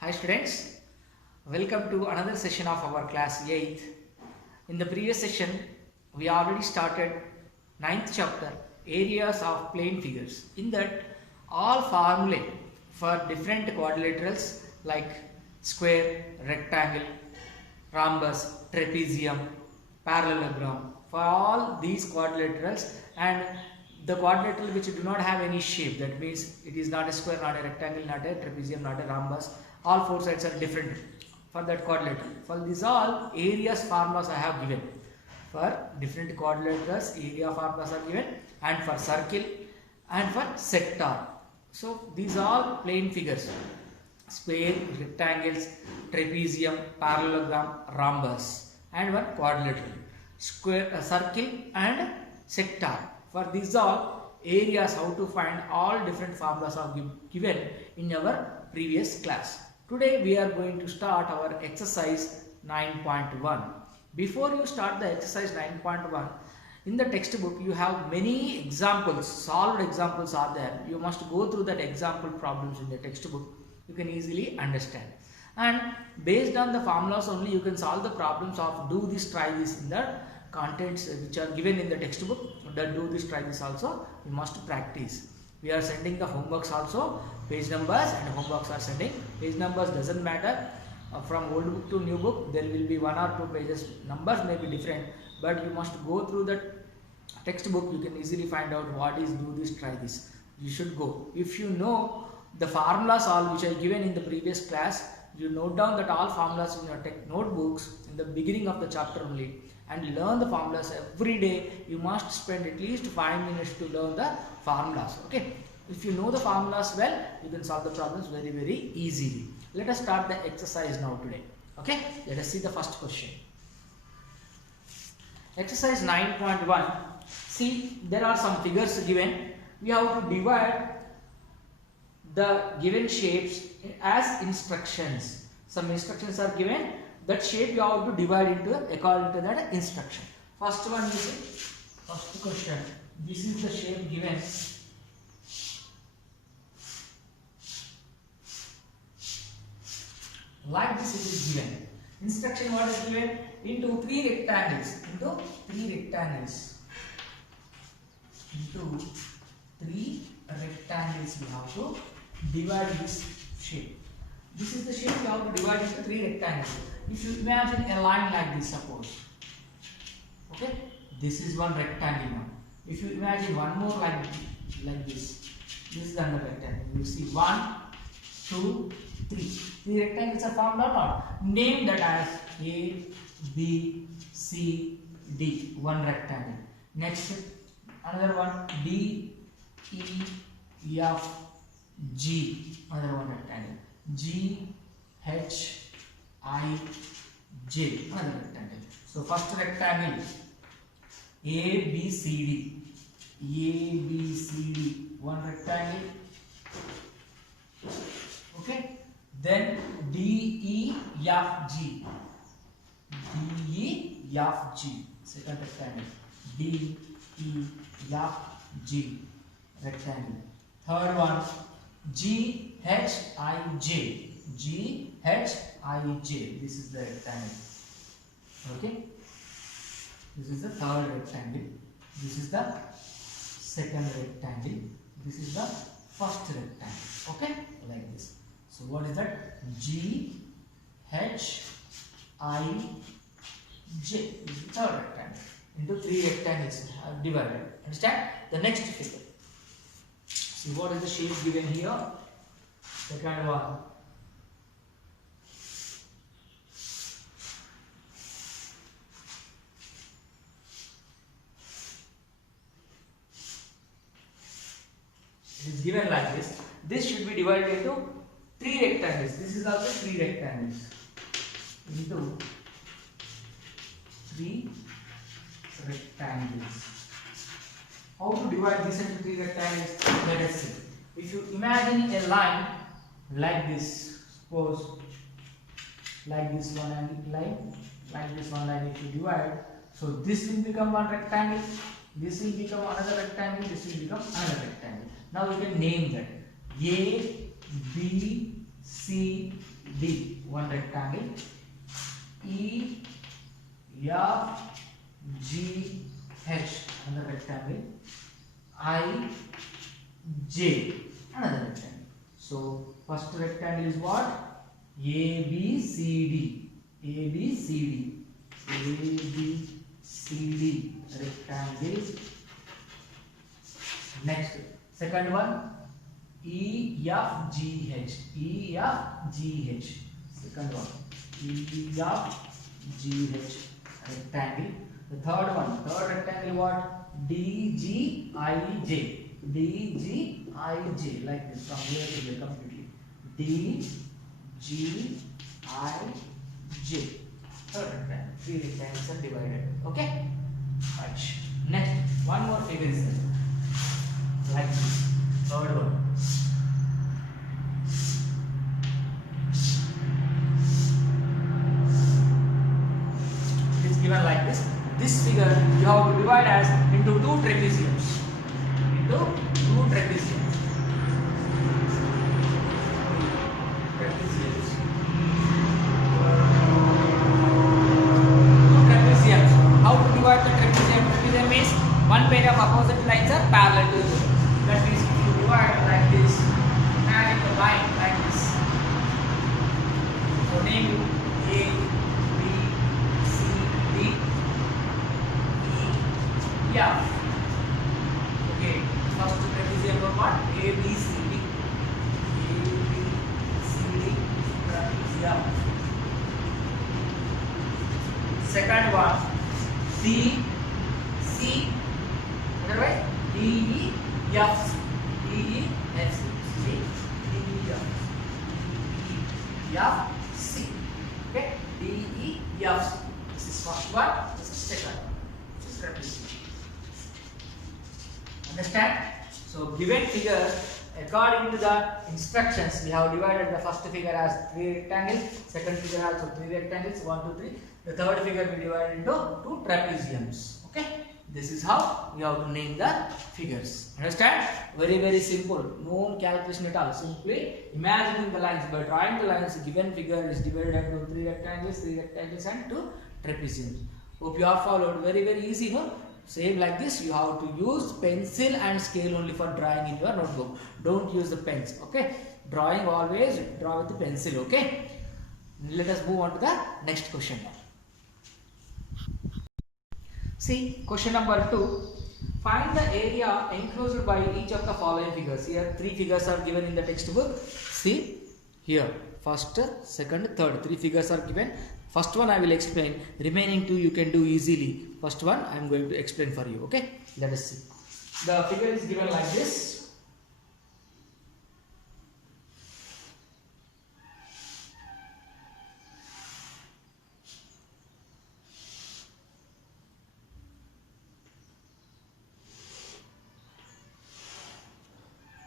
Hi students, welcome to another session of our class 8th. In the previous session, we already started 9th chapter, areas of plane figures. In that, all formulae for different quadrilaterals like square, rectangle, rhombus, trapezium, parallelogram, for all these quadrilaterals and the quadrilateral which do not have any shape, that means it is not a square, not a rectangle, not a trapezium, not a rhombus, all four sides are different for that quadrilateral. For these all areas formulas I have given. For different quadrilaterals area formulas are given, and for circle and for sector. So these all plane figures, square, rectangles, trapezium, parallelogram, rhombus, and one quadrilateral, square, circle and sector. For these all areas, how to find all different formulas are given in our previous class. Today we are going to start our exercise 9.1. Before you start the exercise 9.1, in the textbook you have many examples, solved examples are there. You must go through that example problems in the textbook. You can easily understand. And based on the formulas only you can solve the problems of do this, try this in the contents which are given in the textbook. That do this, try this also you must practice. We are sending the homeworks also, page numbers and homeworks are sending. Page numbers doesn't matter, from old book to new book there will be 1 or 2 pages, numbers may be different, but you must go through the textbook. You can easily find out what is do this, try this. You should go. If you know the formulas all which I given in the previous class, you note down that all formulas in your notebooks in the beginning of the chapter only, and learn the formulas every day. You must spend at least 5 minutes to learn the formulas. Okay, if you know the formulas well, you can solve the problems very easily. Let us start the exercise now today. Okay, let us see the first question. Exercise 9.1. See, there are some figures given. We have to divide the given shapes as instructions. Some instructions are given. That shape you have to divide into according to that instruction. First one is first question. This is the shape given. Like this it is given. Instruction what is given? Into 3 rectangles. Into 3 rectangles. Into 3 rectangles we have to divide this shape. This is the shape you have to divide into 3 rectangles. If you imagine a line like this, suppose, okay, this is one rectangle now. If you imagine one more like this is another rectangle. You see 1, 2, 3. 3 rectangles are formed or not? Name that as A, B, C, D. One rectangle. Next, another one D, E, F, G. Another one rectangle. G, H, I, J, another rectangle. So first rectangle A, B, C, D. A, B, C, D, one rectangle. Okay. Then D, E, F, G. D, E, F, G. Second rectangle. D, E, F, G. Rectangle. Third one G, H, I, J. G, H, I, J. This is the rectangle. Okay. This is the third rectangle. This is the second rectangle. This is the first rectangle. Okay. Like this. So what is that? G, H, I, J. This is the third rectangle. Into 3 rectangles I have divided. Understand? The next figure. See what is the shape given here? Second one. It is given like this. This should be divided into 3 rectangles. This is also 3 rectangles. Into 3 rectangles. How to divide this into 3 rectangles? Let us see. If you imagine a line like this, suppose like this one and like this one line, if you divide, so this will become one rectangle, this will become another rectangle, this will become another rectangle. Now you can name that A, B, C, D, one rectangle. E, F, G, H, another rectangle. I, J, another rectangle. So first rectangle is what? A, B, C, D. A, B, C, D. A, B, C, D rectangle. Next, second one, E, F, G, H. E, F, G, H. Second one, E, F, G, H rectangle. The third rectangle what? D, G, I, J. D, G, I, J, like this, from here to here completely. D, G, I, J. Third rectangle. 3 rectangles are divided. Okay? Right. Next, one more figure is there. Like this. Third one. It is given like this. This figure you have to divide as into 2 trapeziums. Into 2 trapeziums. Trapeziums. 2 trapeziums. How to divide the trapezium? Trapezium means one pair of opposite lines are parallel to each other. That means if you divide like this and the line like this. So name it A, B, C, D, E, F. Okay, first trapezium of what? A, B, C, D. A, B, C, D, trapezium. Second one, C, C, otherwise D, E, F, D, E, F, C, D, E, F, D, E, F, C. Okay, D, E, F, C. This is first one, this is second one. This is trapezium. Understand? So given figure, according to the instructions, we have divided the first figure as 3 rectangles, second figure also 3 rectangles, 1, 2, 3. The third figure we divided into 2 trapeziums. Okay? This is how we have to name the figures. Understand? Very, very simple. No calculation at all. Simply imagining the lines. By drawing the lines, given figure is divided into 3 rectangles and 2 trapeziums. Hope you have followed. Very, very easy, no? Same like this, you have to use pencil and scale only for drawing in your notebook. Don't use the pens, okay? Drawing always draw with the pencil, okay? Let us move on to the next question now. See, question number 2. Find the area enclosed by each of the following figures. Here 3 figures are given in the textbook. See, here first, second, third. 3 figures are given. First one I will explain. Remaining 2 you can do easily. First one I am going to explain for you. Okay, let us see. The figure is given like this.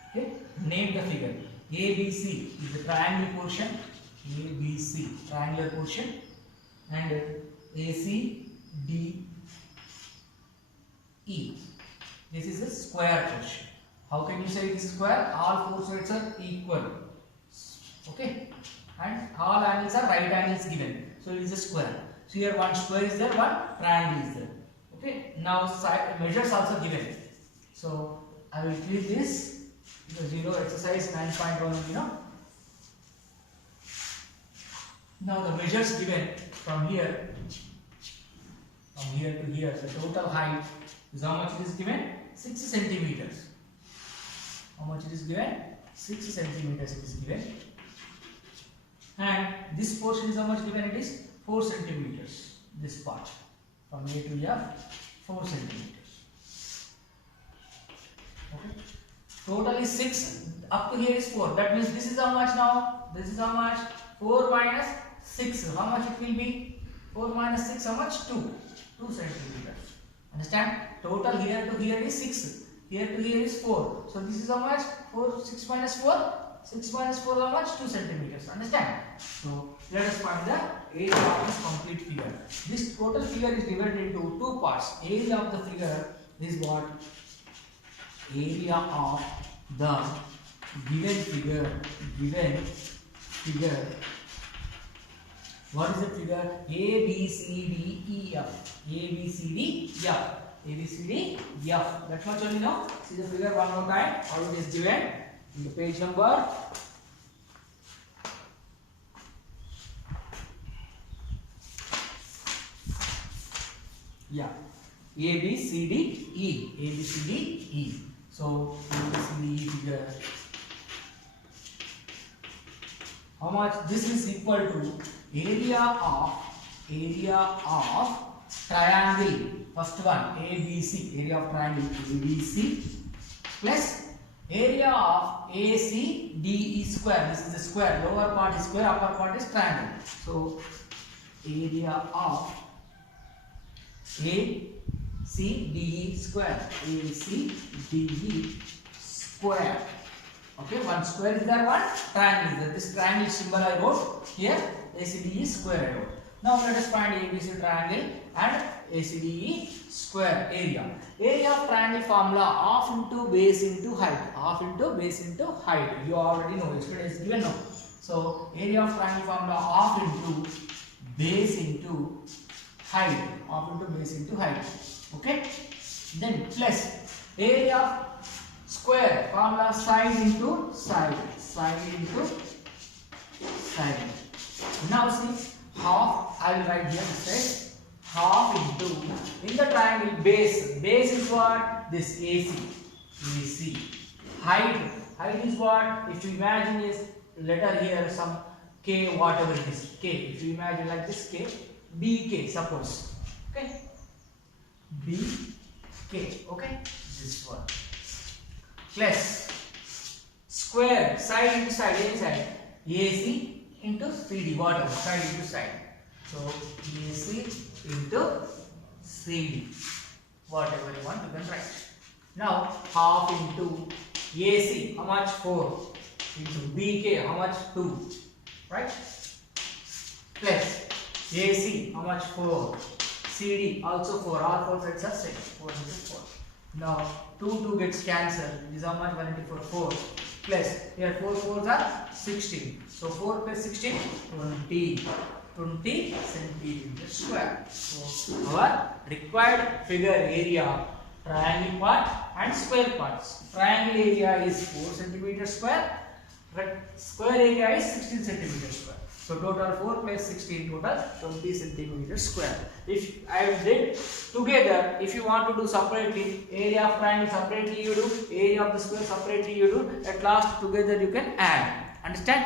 Okay, name the figure. ABC is the triangular portion. ABC, triangular portion, and AC, D, E. This is a square portion. How can you say it is square? All 4 sides are equal. Okay, and all angles are right angles given. So it is a square. So here one square is there, one triangle is there. Okay, now side measures also given. So I will treat this because you know exercise 9.1, you know. Now the measures given from here to here, the total height is how much it is given? 6 centimeters. How much it is given? 6 centimeters it is given. And this portion is how much given? It is 4 centimeters. This part from A to F, 4 centimeters. Okay. Total is 6. Up to here is 4. That means this is how much now? This is how much? 4 minus 6. How much it will be? 4 minus 6. How much? 2. 2 centimeters. Understand? Total here to here is 6. Here to here is 4. So this is how much? 4. 6 minus 4. 6 minus 4 how much? 2 centimeters. Understand? So let us find the area of this complete figure. This total figure is divided into 2 parts. Area of the figure is what? Area of the given figure What is the figure? A, B, C, D, E, F. A, B, C, D, F. A, B, C, D, F. That much only now. See the figure one more time. How it is given in the page number. Yeah. A, B, C, D, E. A, B, C, D, E. So, A, B, C, D, E figure. How much? This is equal to area of triangle. First one, ABC, area of triangle ABC plus area of ACDE square. This is the square. Lower part is square, upper part is triangle. So, area of ACDE square. ACDE square. Okay, one square is there, one triangle is there. This triangle symbol I wrote here. ACDE square I wrote. Now let us find ABC triangle and ACDE square area. Area of triangle formula half into base into height. Half into base into height. You already know. Yesterday is given now. So area of triangle formula half into base into height. Half into base into height. Okay. Then plus area of square formula side into side. Side into side. Now see. Half, I will write here instead, half into, in the triangle base is what? This AC, height is what? If you imagine is letter here, some K, whatever it is, K, if you imagine like this K, BK suppose, okay, BK, okay, this one, plus, square, side into side, inside, AC, into CD, whatever, side into side. So, AC into CD, whatever you want, you can write. Now, half into AC, how much? 4. Into BK, how much? 2. Right? Plus AC, how much? 4. CD, also 4. All 4 sides are same. 4 into 4. Now, 2 gets cancelled. This is how much? 1 into 4. 4. Plus, here 4 4s are 16. So 4 plus 16, 20 centimeters square. So our required figure area, triangle part and square parts. Triangle area is 4 centimeters square. Square area is 16 centimeters square. So total 4 plus 16, total 20 centimeters square. If I did together, if you want to do separately, area of triangle separately you do, area of the square separately you do, at last together you can add. Understand?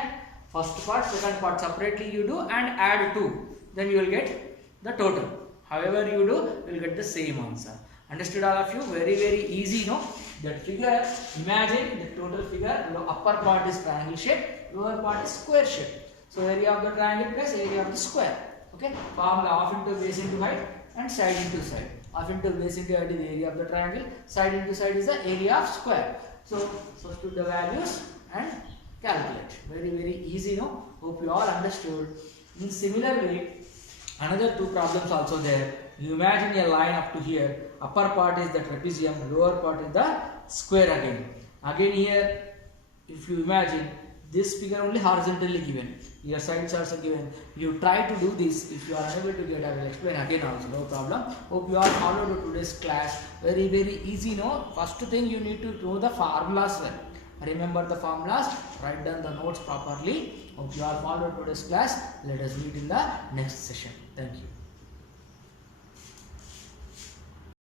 First part, second part separately you do and add 2. Then you will get the total. However you do, you will get the same answer. Understood all of you? Very easy, no? That figure, imagine the total figure, upper part is triangle shape, lower part is square shape. So area of the triangle plus area of the square. Okay? Formula half into base into height and side into side. Half into base into height is the area of the triangle, side into side is the area of square. So substitute the values and calculate. Very easy, no? Hope you all understood. In similar way, another 2 problems also there. You imagine a line up to here. Upper part is the trapezium, lower part is the square again. Again here, if you imagine, this figure only horizontally given. Your sides also given. You try to do this. If you are unable to get, I will explain again also. No problem. Hope you all followed today's class. Very easy, no? First thing you need to know the formulas well. Remember the formulas. Write down the notes properly. Hope you all followed today's class. Let us meet in the next session. Thank you.